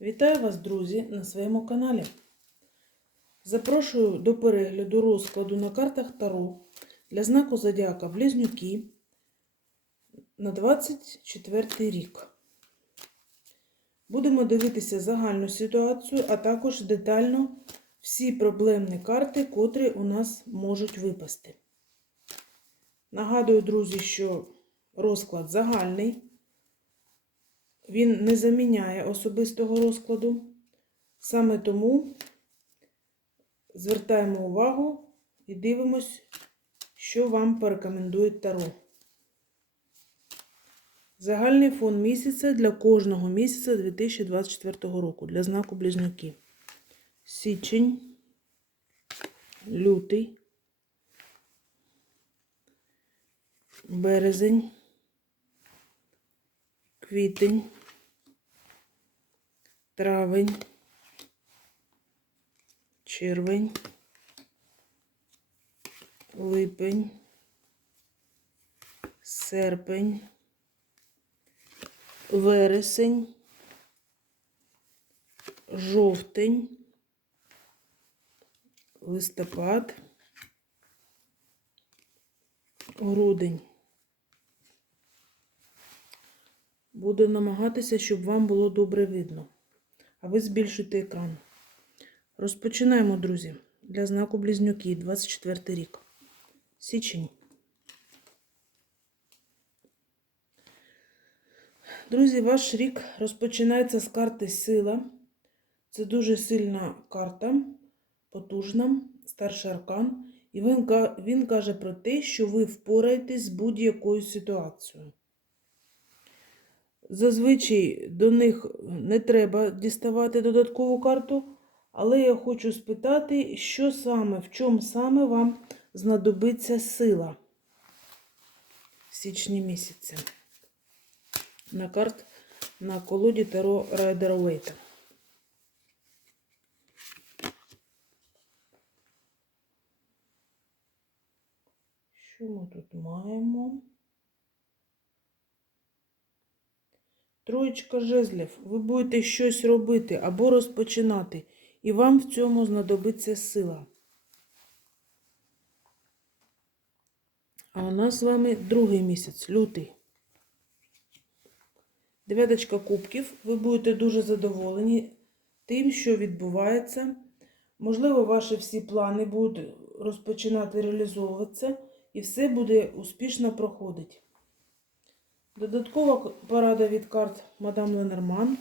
Вітаю вас, друзі, на своєму каналі. Запрошую до перегляду розкладу на картах Таро для знаку Зодіака Близнюки на 24 рік. Будемо дивитися загальну ситуацію, а також детально всі проблемні карти, котрі у нас можуть випасти. Нагадую, друзі, що розклад загальний. Він не заміняє особистого розкладу. Саме тому звертаємо увагу і дивимось, що вам порекомендує Таро. Загальний фон місяця для кожного місяця 2024 року для знаку Близнюки. Січень, лютий, березень, квітень, травень, червень, липень, серпень, вересень, жовтень, листопад, грудень. Буду намагатися, щоб вам було добре видно. А ви збільшуйте екран. Розпочинаємо, друзі, для знаку Близнюки 24 рік. Січень. Друзі, ваш рік розпочинається з карти Сила. Це дуже сильна карта, потужна, старший аркан. І він, каже про те, що ви впораєтесь з будь-якою ситуацією. Зазвичай до них не треба діставати додаткову карту, але я хочу спитати, що саме, в чому саме вам знадобиться сила в січні місяці. На карт на колоді Таро Райдера Уейта. Що ми тут маємо? Троєчка жезлів. Ви будете щось робити або розпочинати, і вам в цьому знадобиться сила. А у нас з вами другий місяць, лютий. Дев'яточка кубків. Ви будете дуже задоволені тим, що відбувається. Можливо, ваші всі плани будуть розпочинати реалізовуватися, і все буде успішно проходити. Додаткова порада від карт Мадам Ленорман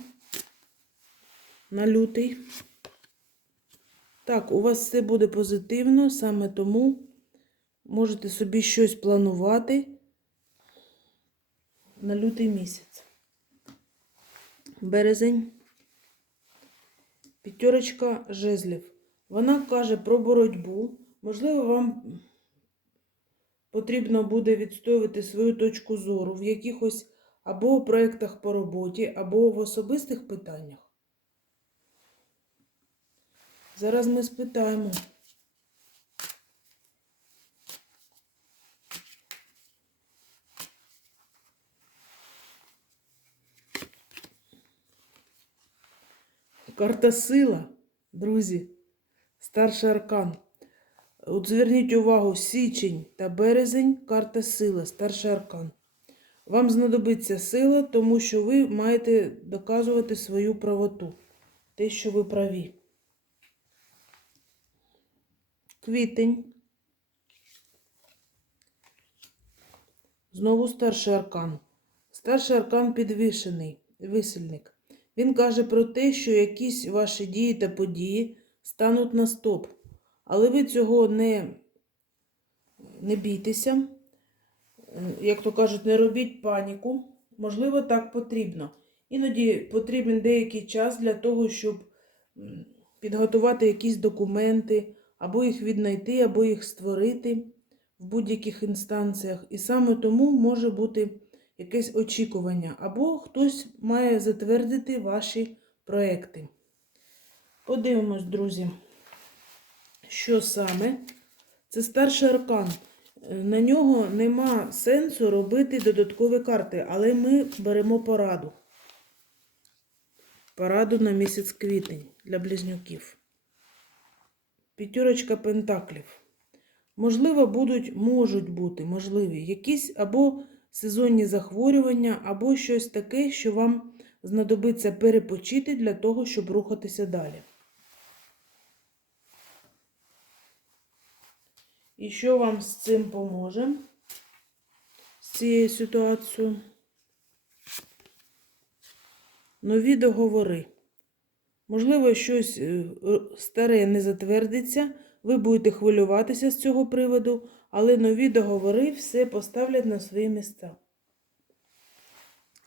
на лютий. Так, у вас все буде позитивно, саме тому можете собі щось планувати на лютий місяць. Березень. П'ятерочка жезлів. Вона каже про боротьбу. Можливо, вам потрібно буде відстоювати свою точку зору в якихось або у проєктах по роботі, або в особистих питаннях. Зараз ми спитаємо. Карта сила, друзі, старший аркан. От зверніть увагу, січень та березень, карта сила, старший аркан. Вам знадобиться сила, тому що ви маєте доказувати свою правоту, те, що ви праві. Квітень. Знову старший аркан. Старший аркан підвішений, висельник. Він каже про те, що якісь ваші дії та події стануть на стоп. Але ви цього не, не бійтеся. Як то кажуть, не робіть паніку. Можливо, так потрібно. Іноді потрібен деякий час для того, щоб підготувати якісь документи, або їх віднайти, або їх створити в будь-яких інстанціях. І саме тому може бути якесь очікування, або хтось має затвердити ваші проекти. Подивимось, друзі, що саме. Це старший аркан. Е, На нього нема сенсу робити додаткові карти, але ми беремо пораду. Пораду на місяць квітень для близнюків. П'ятерочка пентаклів. Можливо, будуть, можуть бути можливі якісь або сезонні захворювання, або щось таке, що вам знадобиться перепочити для того, щоб рухатися далі. І що вам з цим поможе? З цією ситуацією? Нові договори. Можливо, щось е, старе не затвердиться, ви будете хвилюватися з цього приводу, але нові договори все поставлять на свої місця.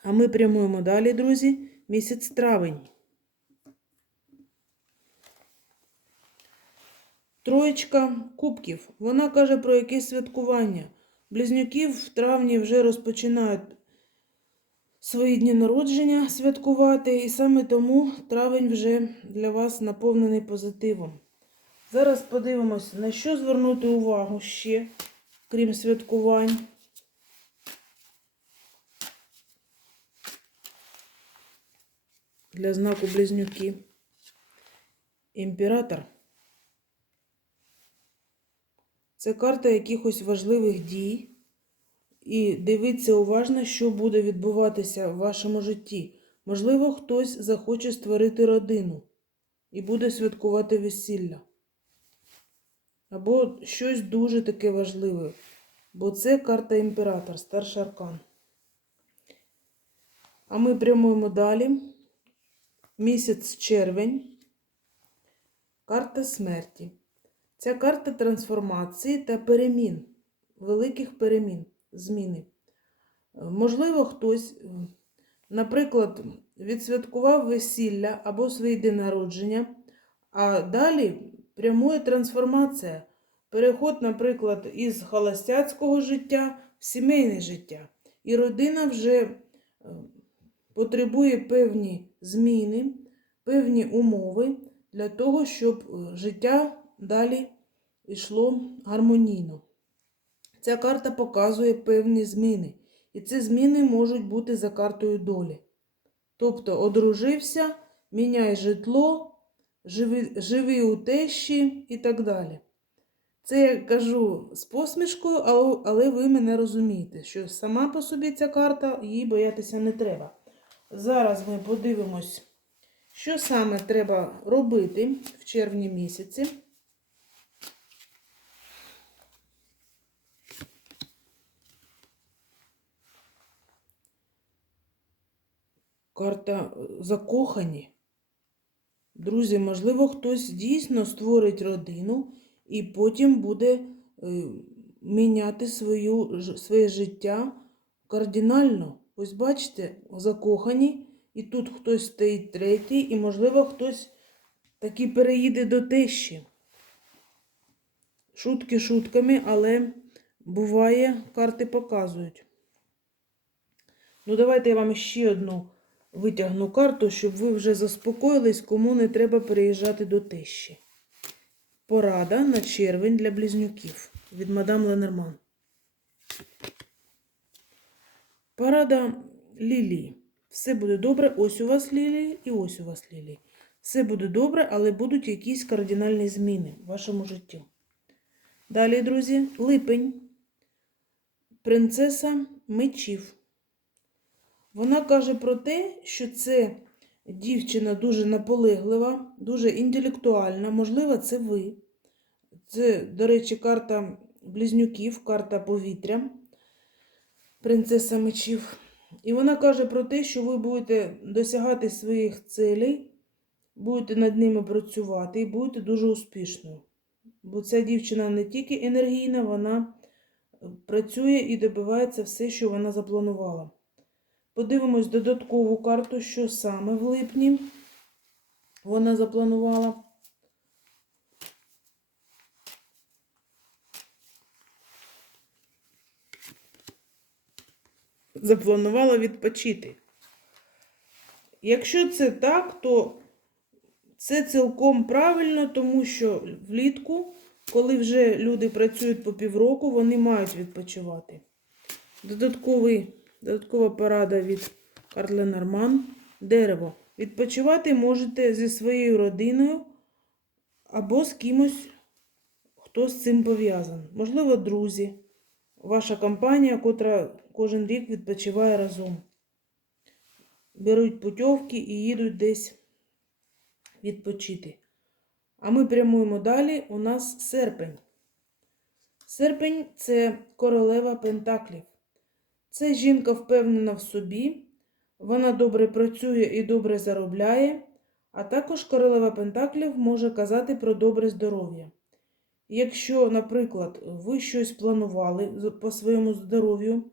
А ми прямуємо далі, друзі, місяць травень. Троєчка кубків. Вона каже про якесь святкування. Близнюків в травні вже розпочинають свої дні народження святкувати, і саме тому травень вже для вас наповнений позитивом. Зараз подивимось, на що звернути увагу ще, крім святкувань. Для знаку близнюки. Імператор. Це карта якихось важливих дій. І дивіться уважно, що буде відбуватися в вашому житті. Можливо, хтось захоче створити родину і буде святкувати весілля. Або щось дуже таке важливе. Бо це карта імператор, старший аркан. А ми прямуємо далі. Місяць червень. Карта смерті. Ця карта трансформації та перемін, великих перемін, зміни. Можливо, хтось, наприклад, відсвяткував весілля або свій день народження, а далі прямує трансформація. Переход, наприклад, із холостяцького життя в сімейне життя. І родина вже е, потребує певні зміни, певні умови для того, щоб е, життя далі йшло гармонійно. Ця карта показує певні зміни. І ці зміни можуть бути за картою долі. Тобто, одружився, міняй житло, живи, живи у тещі і так далі. Це я кажу з посмішкою, але, ви мене розумієте, що сама по собі ця карта, їй боятися не треба. Зараз ми подивимось, що саме треба робити в червні місяці. Карта е, закохані. Друзі, можливо, хтось дійсно створить родину і потім буде е, міняти свою, своє життя кардинально. Ось бачите, закохані, і тут хтось стоїть третій, і, можливо, хтось таки переїде до тещі. Шутки шутками, але буває, карти показують. Ну, давайте я вам ще одну витягну карту, щоб ви вже заспокоїлись, кому не треба переїжджати до тещі. Порада на червень для близнюків від мадам Ленорман. Порада Лілії. Все буде добре. Ось у вас Лілії і ось у вас Лілії. Все буде добре, але будуть якісь кардинальні зміни в вашому житті. Далі, друзі, липень. Принцеса мечів. Вона каже про те, що це дівчина дуже наполеглива, дуже інтелектуальна, можливо, це ви. Це, до речі, карта близнюків, карта повітря, принцеса мечів. І вона каже про те, що ви будете досягати своїх цілей, будете над ними працювати і будете дуже успішною. Бо ця дівчина не тільки енергійна, вона працює і добивається все, що вона запланувала. Подивимось додаткову карту, що саме в липні вона запланувала. Запланувала відпочити. Якщо це так, то це цілком правильно, тому що влітку, коли вже люди працюють по півроку, вони мають відпочивати. Додатковий, додаткова порада від Карл Ленорман. Дерево. Відпочивати можете зі своєю родиною або з кимось, хто з цим пов'язаний. Можливо, друзі, ваша компанія, котра кожен рік відпочиває разом. Беруть путівки і їдуть десь відпочити. А ми прямуємо далі. У нас серпень. Серпень це королева Пентаклів. Це жінка впевнена в собі, вона добре працює і добре заробляє, а також королева Пентаклів може казати про добре здоров'я. Якщо, наприклад, ви щось планували по своєму здоров'ю,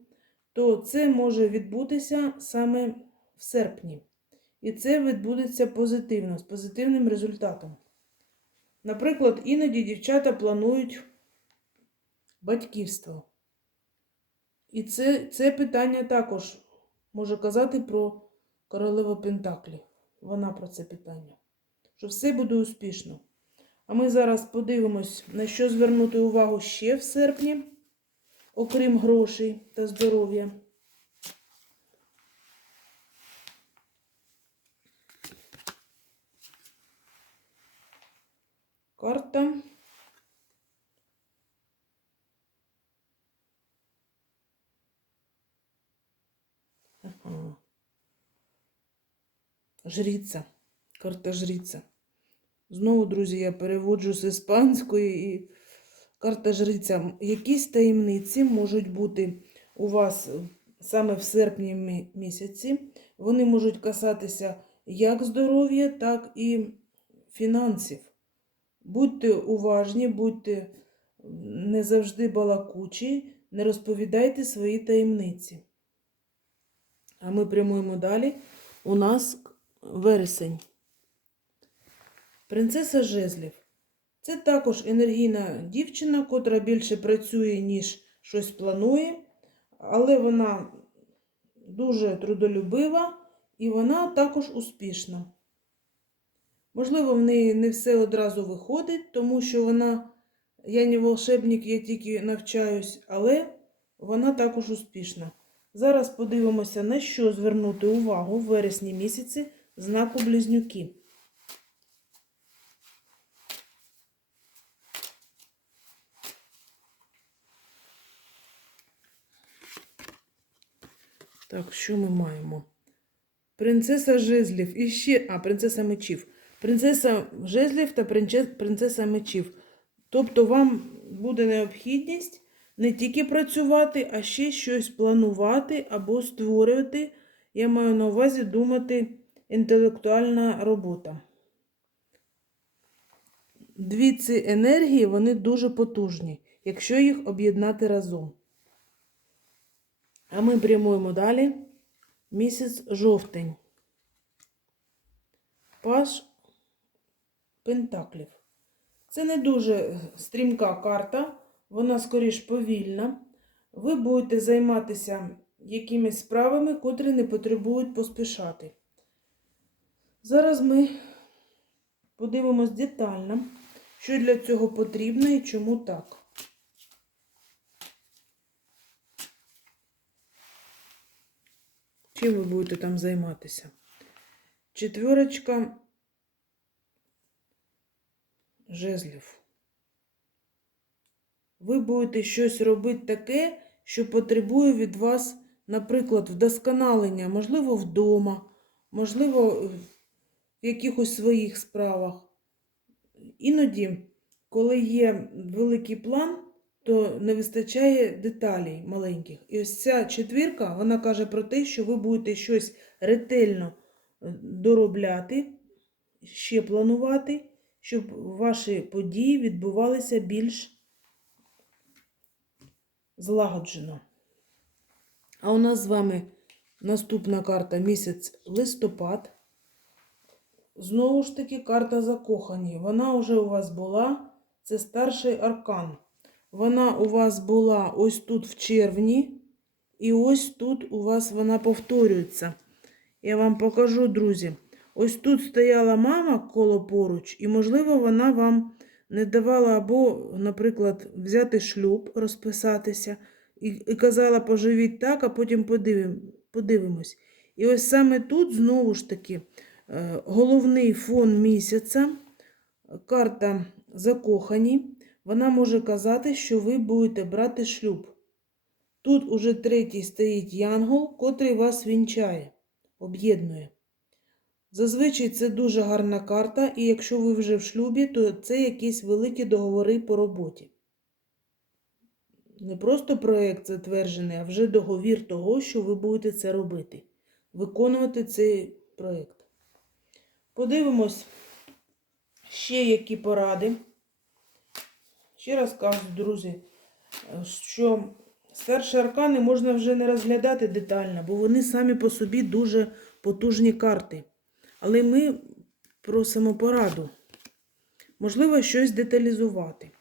то це може відбутися саме в серпні. І це відбудеться позитивно, з позитивним результатом. Наприклад, іноді дівчата планують батьківство. І це, це питання також може казати про королеву Пентаклі. Вона про це питання. Що все буде успішно. А ми зараз подивимось, на що звернути увагу ще в серпні, окрім грошей та здоров'я. Карта. Жриця. Карта жриця. Знову, друзі, я переводжу з іспанської і карта жриця. Якісь таємниці можуть бути у вас саме в серпні місяці. Вони можуть касатися як здоров'я, так і фінансів. Будьте уважні, будьте не завжди балакучі, не розповідайте свої таємниці. А ми прямуємо далі. У нас вересень. Принцеса Жезлів. Це також енергійна дівчина, котра більше працює, ніж щось планує, але вона дуже трудолюбива і вона також успішна. Можливо, в неї не все одразу виходить, тому що вона, я не волшебник, я тільки навчаюсь, але вона також успішна. Зараз подивимося, на що звернути увагу в вересні місяці знаку близнюки. Так, що ми маємо? Принцеса жезлів і ще. А, принцеса мечів. Принцеса жезлів та принцеса мечів. Тобто вам буде необхідність не тільки працювати, а ще щось планувати або створювати. Я маю на увазі думати інтелектуальна робота. Дві ці енергії вони дуже потужні, якщо їх об'єднати разом. А ми прямуємо далі. Місяць жовтень. Паш Пентаклів. Це не дуже стрімка карта, вона скоріш повільна. Ви будете займатися якимись справами, котрі не потребують поспішати. Зараз ми подивимось детально, що для цього потрібно і чому так. Чим ви будете там займатися? Четверочка жезлів. Ви будете щось робити таке, що потребує від вас, наприклад, вдосконалення, можливо, вдома, можливо, в якихось своїх справах. Іноді, коли є великий план, то не вистачає деталей маленьких. І ось ця четвірка, вона каже про те, що ви будете щось ретельно е, доробляти, ще планувати, щоб ваші події відбувалися більш злагоджено. А у нас з вами наступна карта місяць листопад. Знову ж таки, карта закохані. Вона вже у вас була. Це старший аркан. Вона у вас була ось тут в червні, і ось тут у вас вона повторюється. Я вам покажу, друзі. Ось тут стояла мама коло поруч, і, можливо, вона вам не давала або, наприклад, взяти шлюб, розписатися, і, і казала, поживіть так, а потім подивим, подивимось. І ось саме тут, знову ж таки, Головний фон місяця, карта закохані. Вона може казати, що ви будете брати шлюб. Тут уже третій стоїть янгол, котрий вас вінчає, об'єднує. Зазвичай це дуже гарна карта, і якщо ви вже в шлюбі, то це якісь великі договори по роботі. Не просто проєкт затверджений, а вже договір того, що ви будете це робити, виконувати цей проєкт. Подивимось ще які поради. Ще раз кажу, друзі, що старші аркани можна вже не розглядати детально, бо вони самі по собі дуже потужні карти. Але ми просимо пораду. Можливо, щось деталізувати.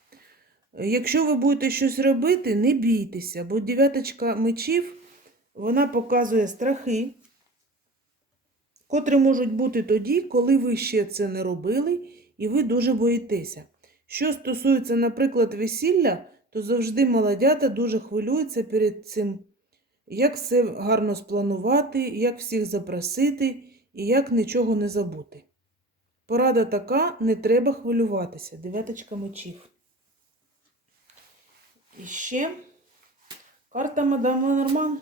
Якщо ви будете щось робити, не бійтеся, бо дев'яточка мечів вона показує страхи, котрі можуть бути тоді, коли ви ще це не робили, і ви дуже боїтеся. Що стосується, наприклад, весілля, то завжди молодята дуже хвилюються перед цим, як все гарно спланувати, як всіх запросити і як нічого не забути. Порада така, не треба хвилюватися. Дев'яточка мечів. І ще карта мадам Ленорман.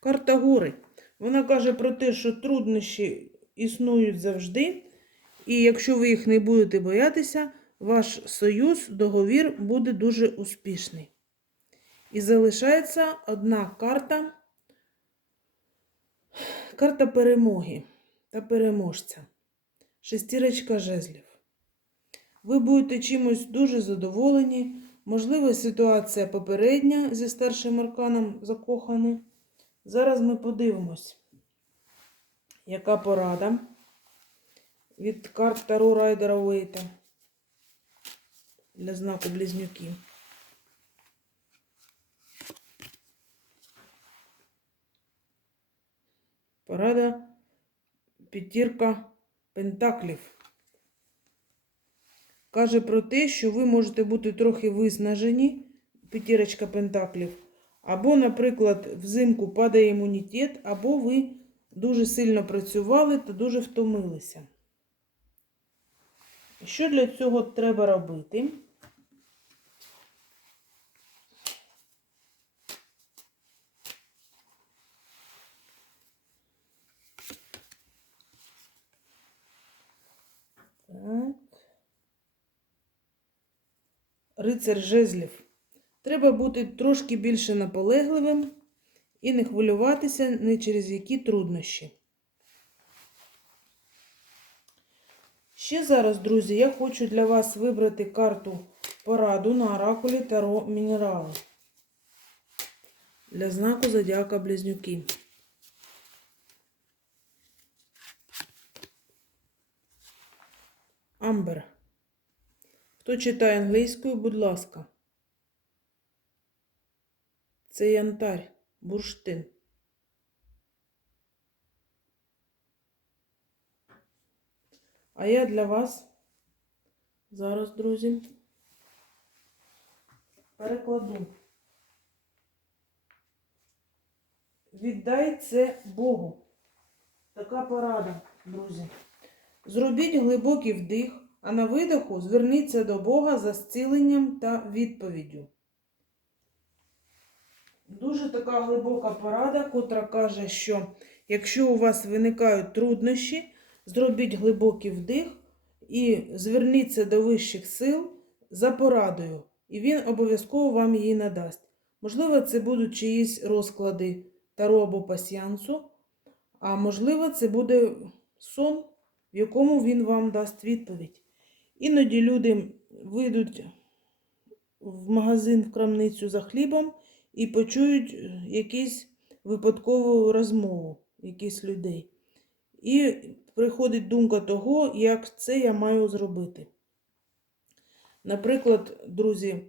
Карта гори. Вона каже про те, що труднощі існують завжди, і якщо ви їх не будете боятися, ваш союз, договір буде дуже успішний. І залишається одна карта. Карта перемоги та переможця. Шестірочка жезлів. Ви будете чимось дуже задоволені. Можливо, ситуація попередня зі старшим арканом закоханий. Зараз ми подивимось, яка порада від карт Таро Райдера Уейта для знаку Близнюки. Порада п'ятірка пентаклів. Каже про те, що ви можете бути трохи виснажені, п'ятірочка пентаклів, або, наприклад, взимку падає імунітет, або ви дуже сильно працювали та дуже втомилися. Що для цього треба робити? Так. Рицар жезлів. Треба бути трошки більше наполегливим і не хвилюватися не через які труднощі. Ще зараз, друзі, я хочу для вас вибрати карту пораду на оракулі Таро Мінерали для знаку Зодіака Близнюки. Амбер. Хто читає англійською, будь ласка. Це янтарь, бурштин. А я для вас зараз, друзі, перекладу. Віддай це Богу. Така порада, друзі. Зробіть глибокий вдих, а на видоху зверніться до Бога за зціленням та відповіддю. Дуже така глибока порада, котра каже, що якщо у вас виникають труднощі, зробіть глибокий вдих і зверніться до вищих сил за порадою, і він обов'язково вам її надасть. Можливо, це будуть чиїсь розклади таро або пасіянсу, а можливо, це буде сон, в якому він вам дасть відповідь. Іноді люди вийдуть в магазин, в крамницю за хлібом і почують якусь випадкову розмову якихось людей. І приходить думка того, як це я маю зробити. Наприклад, друзі,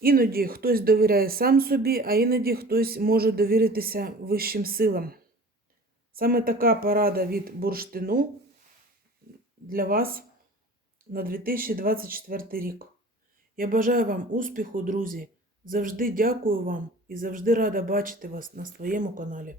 іноді хтось довіряє сам собі, а іноді хтось може довіритися вищим силам. Саме така порада від бурштину для вас на 2024 рік. Я бажаю вам успіху, друзі. Завжди дякую вам і завжди рада бачити вас на своєму каналі.